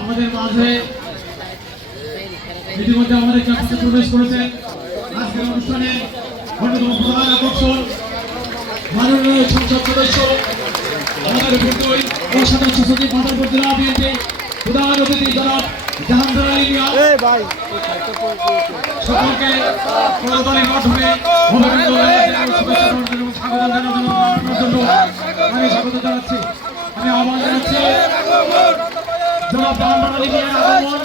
আমাদের মাঝে ইতিমধ্যে আমাদের ক্যাম্পাসে প্রবেশ করেছে আজকের অনুষ্ঠানে অন্যতম প্রধান আকর্ষণ মাননীয় সংসদ সদস্য আমাদের ভূতই ও সদস্য সচিব মাদারপুর জেলা বিএনপি প্রধান অতিথি জনাব জাহাঙ্গীর আলী মিয়া সকলকে করতালির মাধ্যমে আমি স্বাগত জানাচ্ছি। আমি আহ্বান জানাচ্ছি জনাব জাহাঙ্গীর আলী মিয়ার আগমন,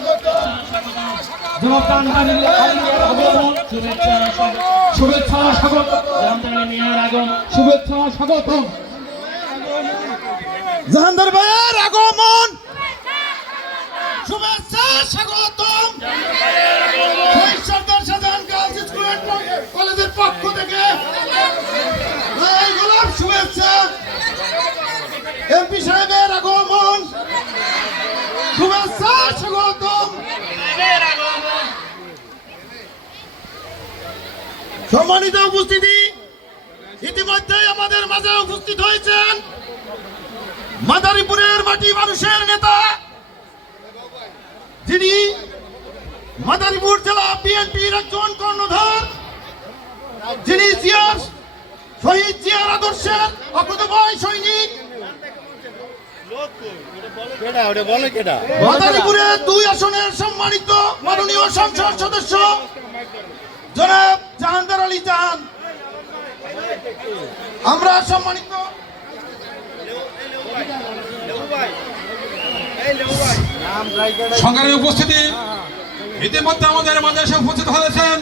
জনাব জাহাঙ্গীর আলী মিয়ার আগমন, শুভেচ্ছা স্বাগত। জাহাঙ্গীর আলী মিয়ার আগমন, শুভেচ্ছা স্বাগত। জাহাঙ্গীর ভাইয়ের আগমন, শুভেচ্ছা স্বাগতম। শহীদ সর্দার শাহজাহান গার্লস স্কুল এন্ড কলেজের পক্ষ থেকে গোলাপ শুভেচ্ছা। এমপি সাহেবের আগমন, শুভেচ্ছা স্বাগতম। সম্মানিত উপস্থিতি, ইতিমধ্যে আমাদের মাঝে উপস্থিত হয়েছেন মাদারীপুরের মাটি মানুষের নেতা, যিনি মাদারীপুর জেলা বিএনপির একজন কর্ণধার, যিনি শহীদ জিয়ার আদর্শের অকুতোভয় সৈনিক, মাদারীপুরের 2 আসনের সম্মানিত মাননীয় সংসদ সদস্য জনাব জাহাঙ্গীর আলী জাহান। আমরা সম্মানিত সংগ্রামী উপস্থিতি, ইতিমধ্যে আমাদের মাঝে এসে উপস্থিত হয়েছেন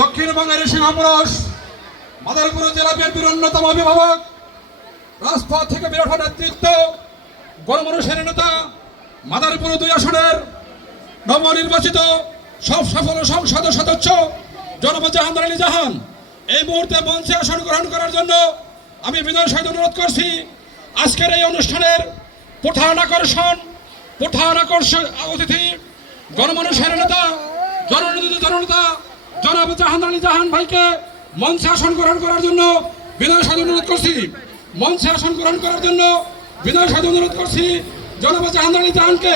দক্ষিণবঙ্গের সিংহপুরুষ মাদারীপুর জেলা বিএনপির অন্যতম অভিভাবক, রাজপথ থেকে বিরাট নেতৃত্ব, গণমানুষের নেতা, মাদারীপুর 2 আসনের নবনির্বাচিত সব সফল সংসদ সদস্য জনাব জাহাঙ্গীর আলী জাহান এই মুহূর্তে মঞ্চে আসন গ্রহণ করার জন্য আমি বিনয়ের সহিত অনুরোধ করছি। আজকের এই অনুষ্ঠানের প্রধান আকর্ষণ অতিথি গণমানুষের নেতা, জননেতা জনাব জাহাঙ্গীর আলী জাহান ভাইকে মঞ্চে আসন গ্রহণ করার জন্য বিনয়ের সহিত অনুরোধ করছি। মঞ্চে আসন গ্রহণ করার জন্য বিনয়ের সহিত অনুরোধ করছি। জনাব জাহাঙ্গীর আলী জাহানকে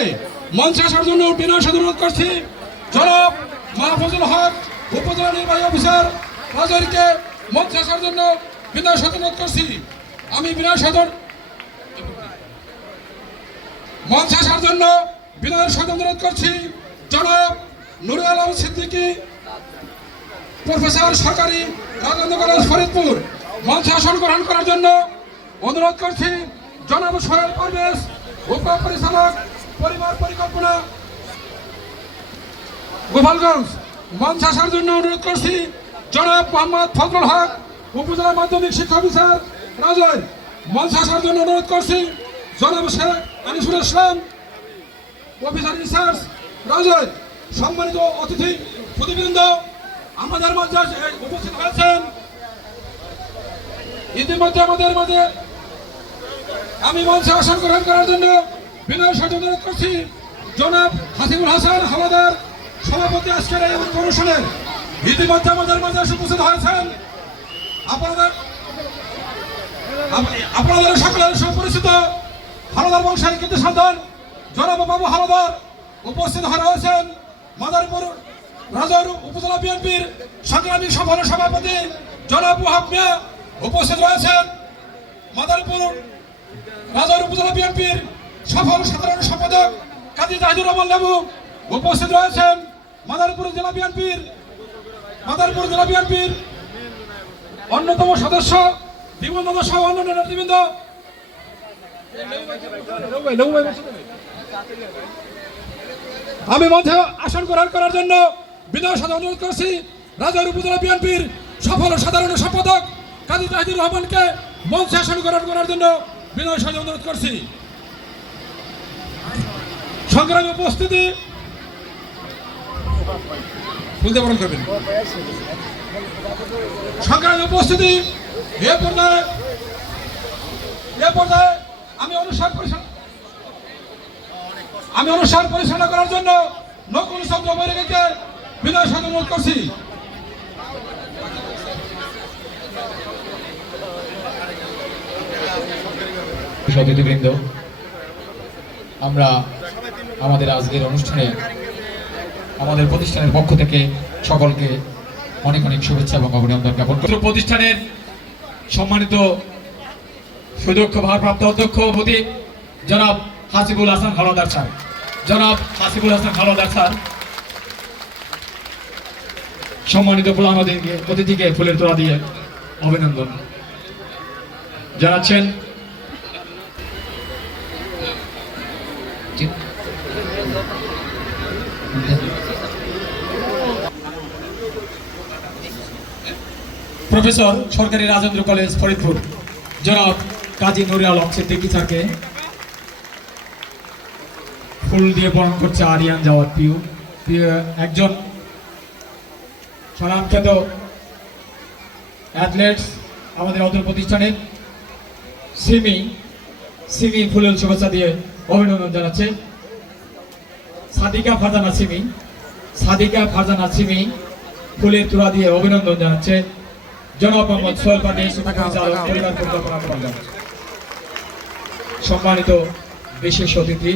মঞ্চে আসার জন্য বিনয়ের সহিত অনুরোধ করছি। জনাব মাহফুজুল হক উপজেলা নির্বাহী অফিসার রাজৈরকে মঞ্চে আসার জন্য বিনয়ের সহিত অনুরোধ করছি। আমি বিনয়ের সহিত মঞ্চে আসার জন্য বিনয়ের সহিত অনুরোধ করছি। জনাব নুরুল আলম সিদ্দিকী প্রফেসর সরকারি রাজেন্দ্র কলেজ ফরিদপুর মঞ্চে আসন গ্রহণ করার জন্য অনুরোধ করছি। জনাব সোহেল পারভেজ উপপরিচালক পরিবার পরিকল্পনা গোপালগঞ্জ মঞ্চে আসার জন্য অনুরোধ করছি। জনাব মোহাম্মদ ফজলুল হক উপজেলা মাধ্যমিক শিক্ষা অফিসার রাজৈর মঞ্চে আসার জন্য অনুরোধ করছি। জনাব শেখ আনিসুল ইসলাম অফিসার ইনচার্জ রাজৈর। সম্মানিত অতিথি সুধীবৃন্দ আমাদের মাঝে উপস্থিত হয়েছেন। ইতিমধ্যে আমাদের মাঝে আমি মঞ্চে আসন গ্রহণ করার জন্য বিনয়ের সহিত অনুরোধ করছি জনাব হাসিবুল হাসান হাওলাদার সভাপতি আজকের এই অনুষ্ঠানের। ইতিমধ্যে আমাদের মাঝে উপস্থিত হয়েছেন আপনাদের সকলের সুপরিচিত হাওলাদার বংশের কৃতি সন্তান জনাব বাবু হাওলাদার উপস্থিত হয়েছেন। মাদারীপুর রাজৈর উপজেলা বিএনপির সংগ্রামী সফল সভাপতি জনাব ওয়াহাব মিয়া উপস্থিত রয়েছেন। মাদারীপুর রাজৈর উপজেলা বিএনপির সফল সাধারণ সম্পাদক কাজী জাহিদুর রহমান লেবু উপস্থিত রয়েছেন। মাদারীপুর জেলা বিএনপির অন্যতম সদস্য দিবঙ্গত সহ অন্যান্য নেতৃবৃন্দ। আমি মঞ্চে আসন গ্রহণ করার জন্য বিনয়ের সাথে অনুরোধ করছি রাজৈর উপজেলা বিএনপির সফল সাধারণ সম্পাদক কাজী জাহিদুর রহমানকে মঞ্চে আসন গ্রহণ করার জন্য বিনয়ের সাথে অনুরোধ করছি। সংগ্রামী উপস্থিতি বলতে বরণ করবেন। সংগ্রামী উপস্থিতি এ পর্যায়ে আমি অনুষ্ঠান পরিচালনা করার জন্য নকুল চন্দ্র বৈরাগীকে বিনয়ের সাথে অনুরোধ করছি। অতিথিবৃন্দ, আমরা আমাদের আজকের অনুষ্ঠানে আমাদের প্রতিষ্ঠানের পক্ষ থেকে সকলকে অনেক অনেক শুভেচ্ছা এবং অভিনন্দন জ্ঞাপন করি। প্রতিষ্ঠানের সম্মানিত সুদক্ষ ভারপ্রাপ্ত অধ্যক্ষ অধিপতি জনাব হাসিবুল হাসান হাওলাদার স্যার, জনাব হাসিবুল হাসান হাওলাদার স্যার সম্মানিত প্রধান অতিথিকে ফুলের তোড়া দিয়ে অভিনন্দন জানাচ্ছেন। প্রফেসর সরকারি রাজেন্দ্র কলেজ ফরিদপুর জনাব কাজী নুরে আলম সিদ্দিকী স্যারকে ফুল দিয়ে বরণ করছে আরিয়ান জাওয়াদ পিউ, একজন স্বনামখ্যাত অ্যাথলেটস আমাদের অত্র প্রতিষ্ঠানের সিমি ফুলের শুভেচ্ছা দিয়ে অভিনন্দন জানাচ্ছে। সাদিকা ফারজানা সিমি ফুলের তোড়া দিয়ে অভিনন্দন জানাচ্ছে। জনাব মোহাম্মদ সোহেল পান্ডে পরিবার পরিকল্পনা প্রধান, সম্মানিত বিশেষ অতিথি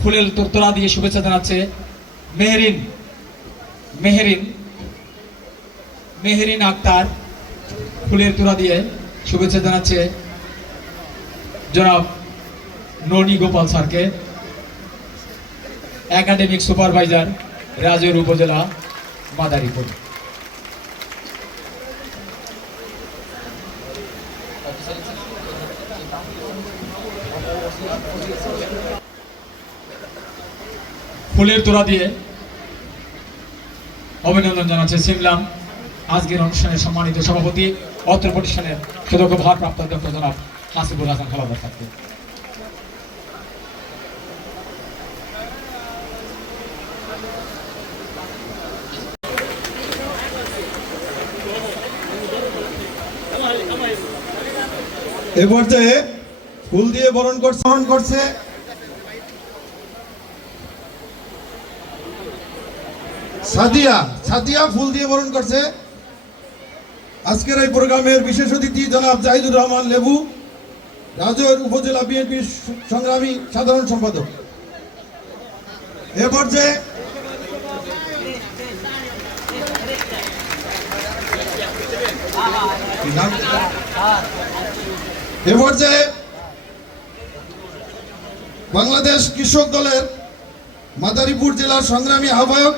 ফুলের তোড়া দিয়ে শুভেচ্ছা জানাচ্ছে মেহেরিন আক্তার, ফুলের তোড়া দিয়ে শুভেচ্ছা জানাচ্ছে জনাব ননী গোপাল স্যারকে, একাডেমিক সুপারভাইজার রাজৈর উপজেলা মাদারীপুর। ফুলের তোড়া দিয়ে অভিনন্দন জানাচ্ছে সিমলাম আজকের অনুষ্ঠানের সম্মানিত সভাপতি অত্র প্রতিষ্ঠানের সুদক্ষ ভারপ্রাপ্ত অধ্যক্ষ জনাব হাসিবুল হাসান হাওলাদার স্যারকে। এ পর্যায়ে ফুল দিয়ে বরণ করছে সাদিয়া ফুল দিয়ে বরণ করছে আজকের এই প্রোগ্রামের বিশেষ অতিথি জনাব জাহিদুর রহমান লেবু, রাজৈর উপজেলা বিএনপির সংগ্রামী সাধারণ সম্পাদক। এ পর্যায়ে বাংলাদেশ কৃষক দলের মাদারীপুর জেলার সংগ্রামী আহ্বায়ক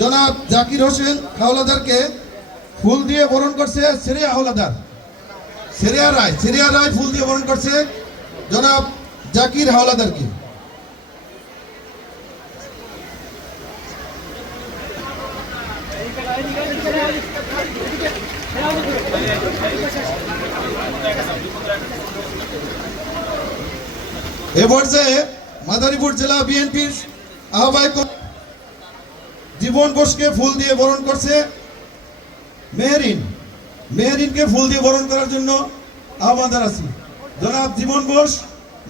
জনাব জাকির হোসেন হাওলাদারকে ফুল দিয়ে বরণ করছে সেরিয়া রায় ফুল দিয়ে বরণ করছে জনাব জাকির হাওলাদারকে। এ পর্যায়ে মাদারীপুর জেলা বিএনপির আহ্বায়ক জীবন বোসকে ফুল দিয়ে বরণ করছে মেহেরিনকে ফুল দিয়ে বরণ করার জন্য আহ্বান জানাচ্ছি জনাব জীবন বোস,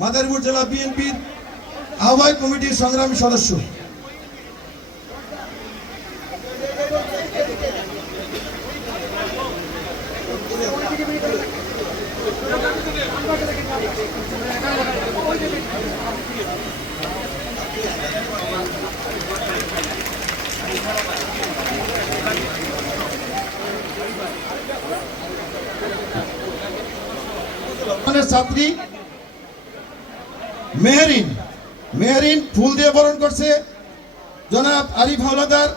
মাদারীপুর জেলা বিএনপির আহ্বায়ক কমিটির সংগ্রামী সদস্য। ছাত্রী মেহেরিন ফুল দিয়ে বরণ করছে জনাব আরিফ হাওলাদার,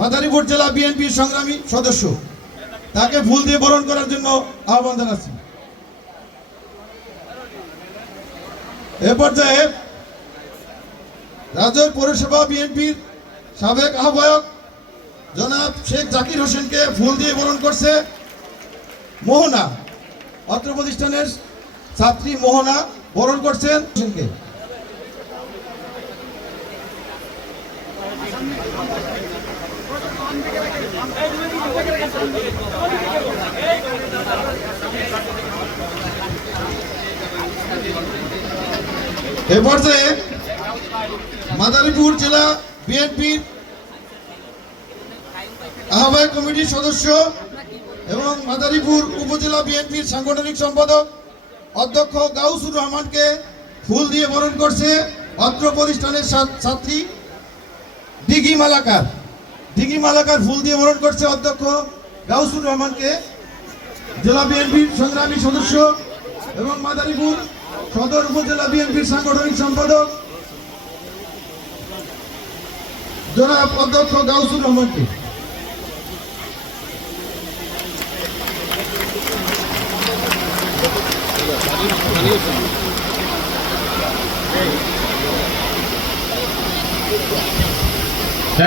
মাদারীপুর জেলা বিএনপির সংগ্রামী সদস্য। তাকে ফুল দিয়ে বরণ করার জন্য আহ্বান জানাচ্ছি। এ পর্যায়ে রাজৈর পৌরসভা বিএনপির সাবেক আহ্বায়ক জনাব শেখ জাকির হোসেনকে ফুল দিয়ে বরণ করছে মোহনা, অত্র প্রতিষ্ঠানের ছাত্রী মোহনা বরণ করছেন হোসেনকে। এ পর্যায়ে মাদারীপুর জেলা বিএনপির আহ্বায়ক কমিটির সদস্য এবং মাদারীপুর উপজেলা বিএনপির সাংগঠনিক সম্পাদক অধ্যক্ষ গাউসুর রহমানকে ফুল দিয়ে বরণ করছে অত্র প্রতিষ্ঠানের ছাত্রী দিঘি মালাকার ফুল দিয়ে বরণ করছে অধ্যক্ষ গাউসুর রহমানকে। জেলা বিএনপির সংগ্রামী সদস্য এবং মাদারীপুর সদর উপজেলা বিএনপির সাংগঠনিক সম্পাদক জনাব অধ্যক্ষ গাউসুর রহমানকে।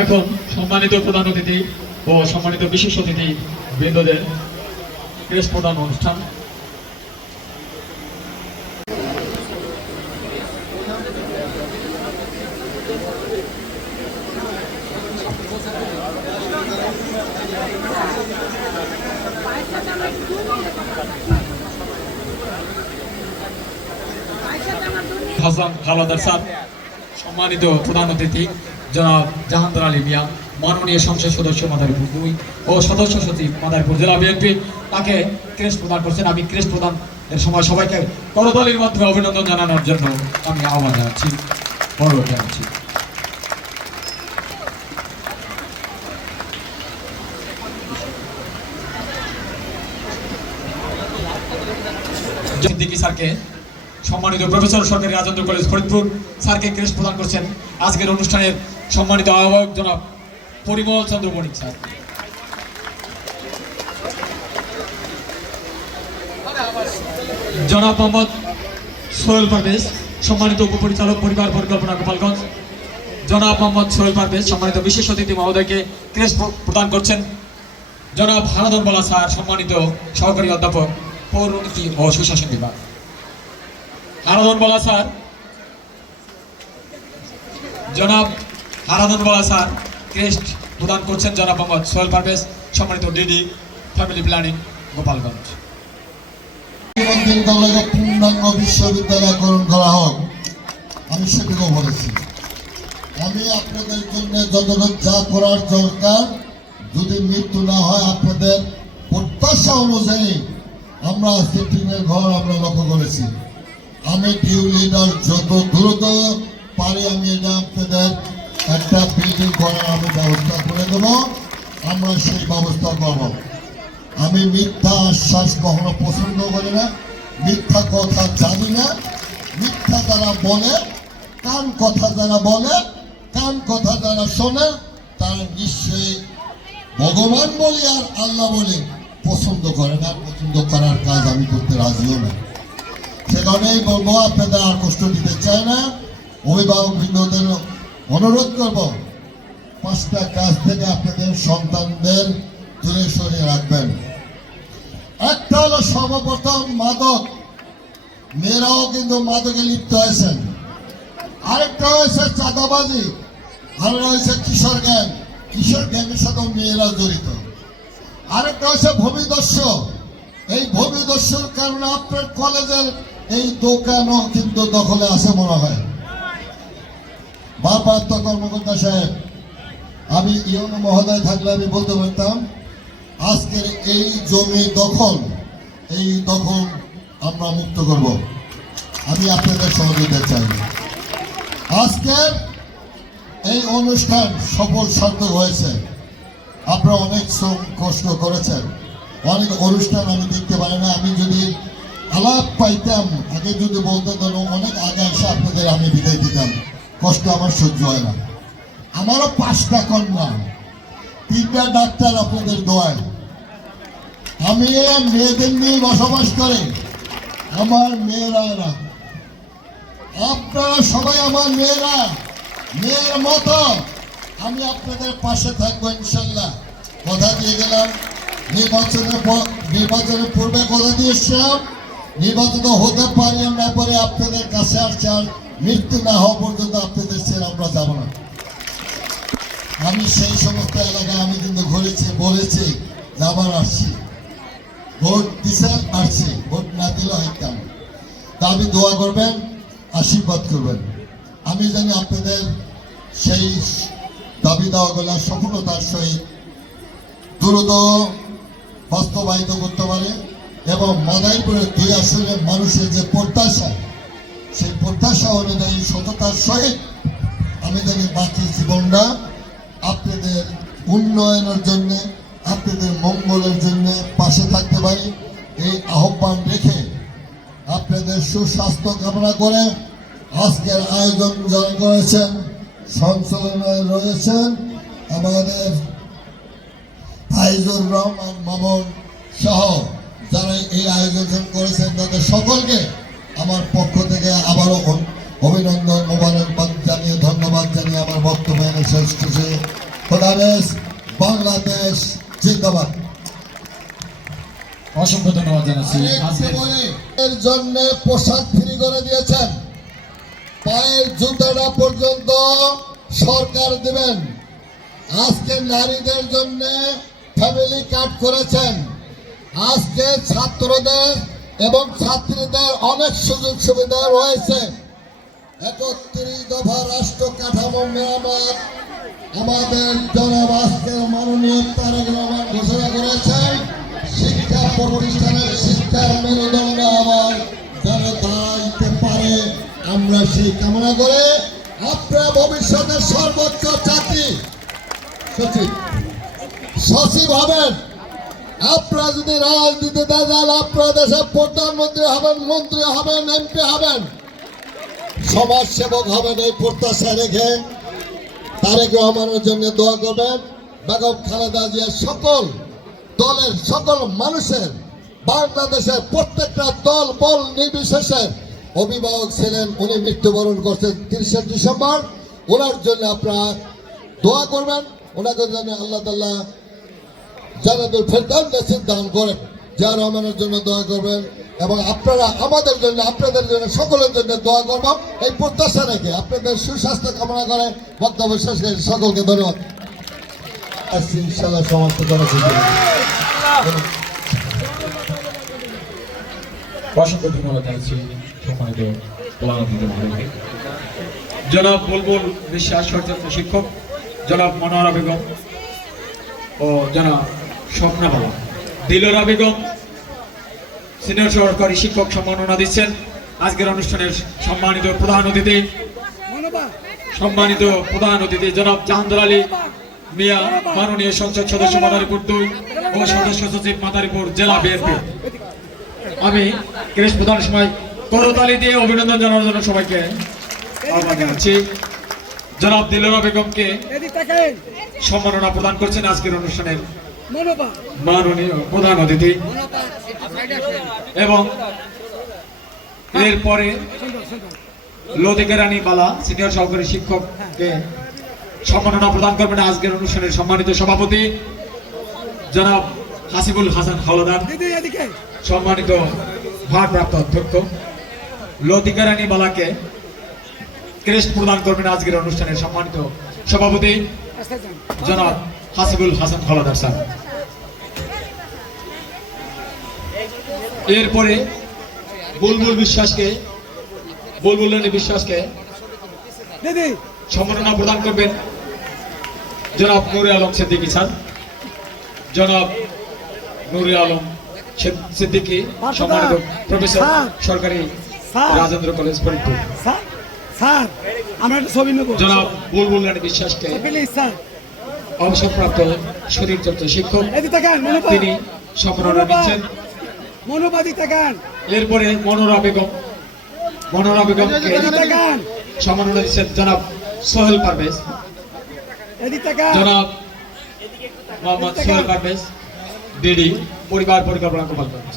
এখন সম্মানিত প্রধান অতিথি ও সম্মানিত বিশেষ অতিথি বৃন্দদের ক্রেস্ট প্রদান অনুষ্ঠান। হাসান হাওলাদার স্যার, সম্মানিত প্রধান অতিথি জনাব জাহাঙ্গীর আলী মিয়া, মাননীয় সংসদ সদস্য মাদারীপুর 2 ও সদস্য সচিব মাদারীপুর জেলা বিএনপি, তাকে ক্রেস্ট প্রদান করছেন। আমি ক্রেস্ট প্রদানের সময় সবাইকে করতালির মাধ্যমে অভিনন্দন জানানোর জন্য আমি আহ্বান জানাচ্ছি, অনুরোধ জানাচ্ছি। সিদ্দিকী স্যারকে, সম্মানিত প্রফেসর সরকারি রাজেন্দ্র কলেজ ফরিদপুর স্যারকে ক্রেস্ট প্রদান করছেন আজকের অনুষ্ঠানের সম্মানিত আহ্বায়ক জনাব পরিমল চন্দ্র বণিক স্যার। জনাব মোহাম্মদ সোহেল পারভেজ, সম্মানিত উপপরিচালক পরিবার পরিকল্পনা গোপালগঞ্জ। জনাব মোহাম্মদ সোহেল পারভেজ, সম্মানিত বিশেষ অতিথি মহোদয়কে ক্রেস্ট প্রদান করছেন জনাব হারাধন বলা স্যার, সম্মানিত সহকারী অধ্যাপক পৌরনীতি ও সুশাসন বিভাগ। হারাধন বলা স্যার, জনাব হারাধন বলা স্যার ক্রেস্ট প্রদান করছেন জনাব মোহাম্মদ সোহেল পারভেজ, সম্মানিত ডিডি ফ্যামিলি প্ল্যানিং গোপালগঞ্জ। পূর্ণাঙ্গ বিশ্ববিদ্যালয়করণ করা হোক, আমি সেটুকু বলেছি। আমি আপনাদের জন্য যতটুকু যা করার দরকার, যদি মৃত্যু না হয় আপনাদের প্রত্যাশা অনুযায়ী আমরা আজকে টিনের ঘর আমরা লক্ষ্য করেছি। আমি ডিউ লিডার যত দ্রুত পারি আমি এটা আপনাদের একটা বিল্ডিং করার আমি ব্যবস্থা করে দেব, আমরা সেই ব্যবস্থা করব। আমি মিথ্যা আশ্বাস কখনো পছন্দ করি না, মিথ্যা কথা জানি না। মিথ্যা যারা বলে, কান কথা যারা বলে, কান কথা যারা শোনে, তারা নিশ্চয়ই ভগবান বলি আর আল্লাহ বলি পছন্দ করে না। পছন্দ করার কাজ আমি করতে রাজিও না। সে কারণেই বলবো, আপনাদের আর কষ্ট দিতে চাই না। অভিভাবক বৃন্দদের অনুরোধ করব, 5টা কাজ থেকে আপনাদের সন্তানদের দূরে সরিয়ে রাখবেন। একটা হলো সর্বপ্রথম মাদক, মেয়েরাও কিন্তু মাদকে লিপ্ত হয়েছেন। আরেকটা হয়েছে চাঁদাবাজি, আর রয়েছে কিশোর গ্যাংয়ের সাথে মেয়েরা জড়িত। আরেকটা হচ্ছে ভূমিদস্যু, এই ভূমিদস্যুর কারণে আপনার কলেজের এই দোকানও কিন্তু দখলে আছে মনে হয়। ভারপ্রাপ্ত কর্মকর্তা সাহেব, আমি ইউনো মহোদয় থাকলে আমি বলতে পারতাম আজকের এই জমি দখল, এই দখল আমরা মুক্ত করব। আমি আপনাদের সহযোগিতা চাই। আজকের এই অনুষ্ঠান সফল সার্থক হয়েছে। আপনারা অনেক শ্রম কষ্ট করেছেন, অনেক অনুষ্ঠান আমি দেখতে পারি না। আমি যদি আলাপ পাইতাম, আগে যদি বলতে ধরো অনেক আগে এসে আপনাদের আমি বিদায় দিতাম। কষ্ট আমার সহ্য হয় না। আমারও 5টা কন্যা, 3টা ডাক্তার আপনাদের দোয়ায়। আমি মেয়েদের নিয়ে বসবাস করি, আমার মেয়েরা এরা। আপনারা সবাই আমার মেয়েরা, মেয়ের মতো আমি আপনাদের পাশে থাকবো ইনশাল্লাহ। কথা দিয়ে গেলাম, নির্বাচনের পূর্বে কথা দিয়েছিলাম, নির্বাচিত হতে পারি না পরে আপনাদের কাছে আসছে, আর মৃত্যু না হওয়া পর্যন্ত আপনাদের ছেড়ে আমরা যাব না। আমি সেই সমস্ত এলাকায় আমি কিন্তু ঘুরেছি, বলেছি যে আবার আসছি, ভোট দিছে আসছি, ভোট না দিলে হইতাম। তা আমি দোয়া করবেন, আশীর্বাদ করবেন। আমি জানি আপনাদের সেই দাবি দাওয়াগুলো সফলতার সহিত দ্রুত বাস্তবায়িত করতে পারে এবং মাদারীপুরের 2 আসনের মানুষের যে প্রত্যাশা, সেই প্রত্যাশা অনুযায়ী সততার সহিত আমি জানি বাকি জীবনটা আপনাদের উন্নয়নের জন্য, আপনাদের মঙ্গলের জন্য পাশে থাকতে পারি এই আহ্বান রেখে আপনাদের সুস্বাস্থ্য কামনা করে আজকের আয়োজন যারা করেছেন, সংসদনায় রয়েছেন আমাদের ফাইজুর রহমান মামুন সহ যারা এই আয়োজন করেছেন তাদের সকলকে আমার পক্ষ থেকে আবারও অভিনন্দন, মোবারকবাদ জানিয়ে, ধন্যবাদ জানিয়ে আমার বক্তব্য এখানে শেষ করছি। খোদা হাফেজ। বাংলাদেশ জিন্দাবাদ। অসংখ্য ধন্যবাদ জানাচ্ছি। এর জন্য পোশাক ফ্রি করে দিয়েছেন, পায়ের জুতাটা পর্যন্ত সরকার দেবেন। আজকে নারীদের জন্য ফ্যামিলি কার্ড করেছেন। আজকে ছাত্রদের এবং ছাত্রীদের অনেক সুযোগ সুবিধা রয়েছে। 31 দফা রাষ্ট্র কাঠামো মেরামত আমাদের জনাব আজকের মাননীয় তারেক রহমান ঘোষণা করেছেন। শিক্ষা প্রতিষ্ঠানের শিক্ষার মেরুদণ্ড আবার যারা দাঁড়াইতে পারে আমরা সেই কামনা করে আপনারা ভবিষ্যতের সর্বোচ্চ চাকরি সচিব হবেন। আপনারা যদি রাজনীতিতে যান, আপনারা দেশের প্রধানমন্ত্রী হবেন, মন্ত্রী হবেন, এমপি হবেন, সমাজ সেবক হবেন। এই প্রত্যাশা রেখে তারেক রহমানের জন্য দোয়া করবেন। বেগম খালেদা জিয়া সকল দলের সকল মানুষের, বাংলাদেশের প্রত্যেকটা দল বল নির্বিশেষে অভিভাবক ছিলেন। উনি মৃত্যুবরণ করছেন 30 ডিসেম্বর। ওনার জন্য আপনারা দোয়া করবেন, ওনাকে জন্য আল্লাহ তাআলা জান্নাতুল ফেরদাউস নসিব দান করেন। জিয়া রহমানের জন্য দোয়া করবেন এবং আপনারা আমাদের জন্য, আপনাদের জন্য, সকলের জন্য দোয়া করব এই প্রত্যাশা রেখে আপনাদের সুস্বাস্থ্য কামনা করে বক্তব্য শেষ করে সকলকে ধন্যবাদ। ইনশাআল্লাহ সমাপ্ত করেছি। অসংখ্য ধন্যবাদ জানাচ্ছি সম্মানিত প্রধান অতিথি মহোদয়কে। জনাব বুলবুল বিশ্বাস সচেতন শিক্ষক, জনাব মনোহরা বেগম ও জনাব স্বপ্না বালা, দিলরা বেগম সিনিয়র সহকারী শিক্ষক সম্মাননা দিচ্ছেন। আজকের অনুষ্ঠানের সম্মানিত প্রধান অতিথি জনাব জাহাঙ্গীর আলী মিয়া, মাননীয় সংসদ সদস্য মাদারীপুর 2 ও সদস্য সচিব মাদারীপুর জেলা বিএনপি। আমি ক্রেশ প্রধান সময় করতালি দিয়ে অভিনন্দন জানানোর জন্য সবাইকে আহ্বান জানাচ্ছি। জনাব দিলরা বেগমকে সম্মাননা প্রদান করছেন আজকের অনুষ্ঠানের মাননীয় প্রধান অতিথি। এবং এরপরে লতিকা রানী বালা সিনিয়র সহকারী শিক্ষককে সম্মাননা প্রদান করবেন আজকের অনুষ্ঠানের সম্মানিত সভাপতি জনাব হাসিবুল হাসান হাওলাদার, সম্মানিত ভারপ্রাপ্ত অধ্যক্ষ। লতিকা রানী বালাকে ক্রেস্ট প্রদান করবেন আজকের অনুষ্ঠানের সম্মানিত সভাপতি জনাব হাসিবুল হাসান হাওলাদার স্যার। এরপরে বুলবুল রানী বিশ্বাসকে সম্মাননা প্রদান করবেন জনাব নুরে আলম সিদ্দিকী স্যার। জনাব নুরে আলম সিদ্দিকী, সম্মানিত প্রফেসর, সরকারি রাজেন্দ্র কলেজ ফরিদপুর। জনাব বুলবুল রানী বিশ্বাসকে অবসরপ্রাপ্ত শরীরচর্চা শিক্ষক, তিনি সম্মাননা নিচ্ছেন। এরপরে মনোহরা বেগমকে সম্মাননা দিচ্ছেন জনাব সোহেল পারভেজ, জনাব মোহাম্মদ সোহেল পারভেজ, ডিডি পরিবার পরিকল্পনা গোপালগঞ্জ।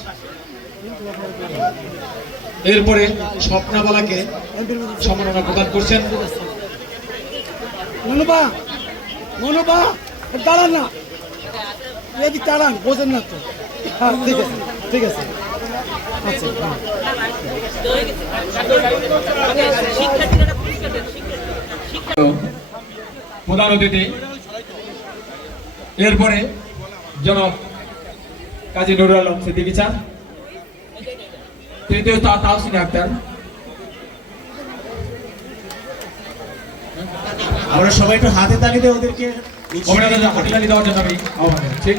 এরপরে স্বপ্না বালাকে সম্মাননা প্রদান করছেন দাঁড়ান না, দাঁড়ান, বোঝেন না তো। ঠিক আছে, ঠিক আছে। প্রধান অতিথি। এরপরে জনাব কাজী নুরুল আলম সিদ্দিকী স্যার, তৃতীয় তাহসিন আক্তার। আমরা সবাই একটু হাতে তালি দিয়ে ওদেরকে অভিনন্দন দেওয়ার জন্য আমি আহ্বান জানাচ্ছি।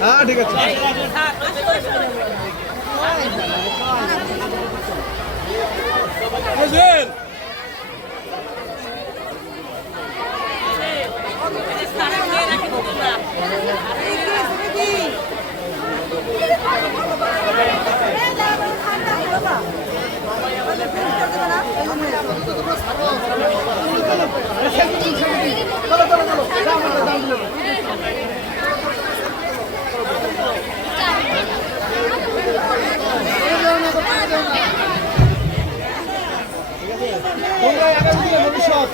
হ্যাঁ ঠিক আছে ভবিষ্যৎ